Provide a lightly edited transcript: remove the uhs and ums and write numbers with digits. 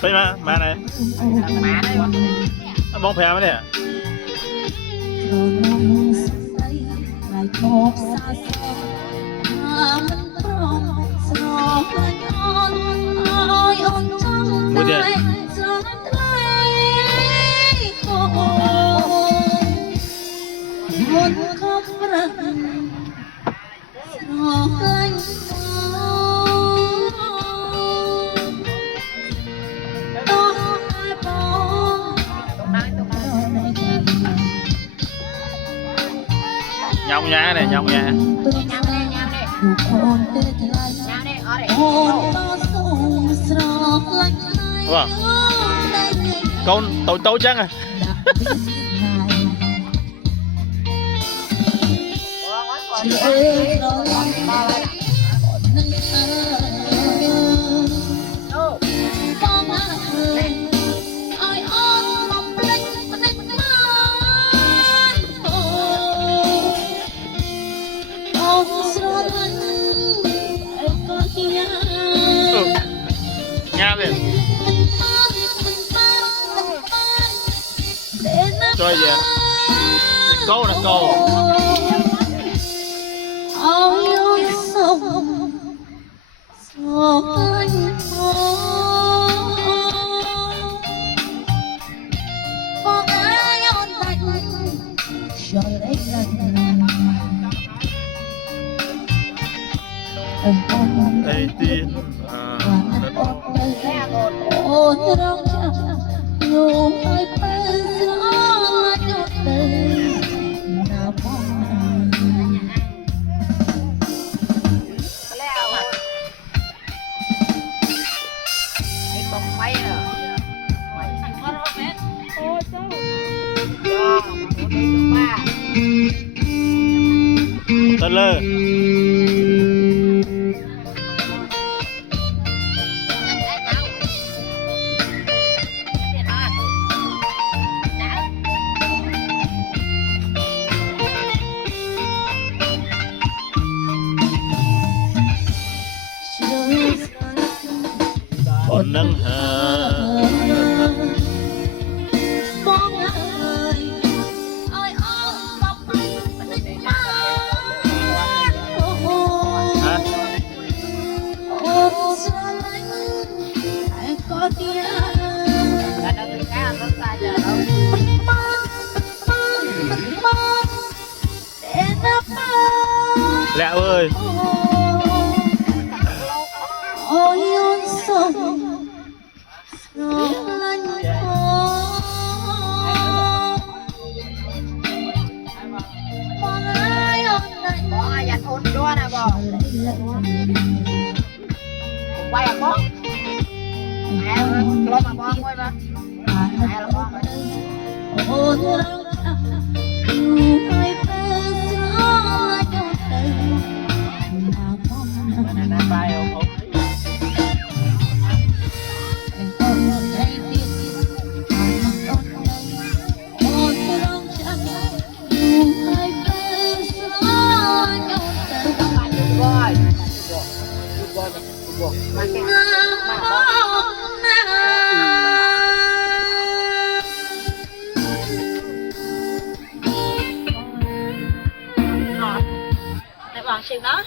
ไปมาไหนมองแพงไหมเนี่ยมือเดียวnhông nhá này nhông nhá vâng con tôi chắc à nha liền chơi gì câu là câu đây tiên tên lơ còn nâng hờ lẹ ơi quay à con lo mà con quay mà là con Để bằng chim đó.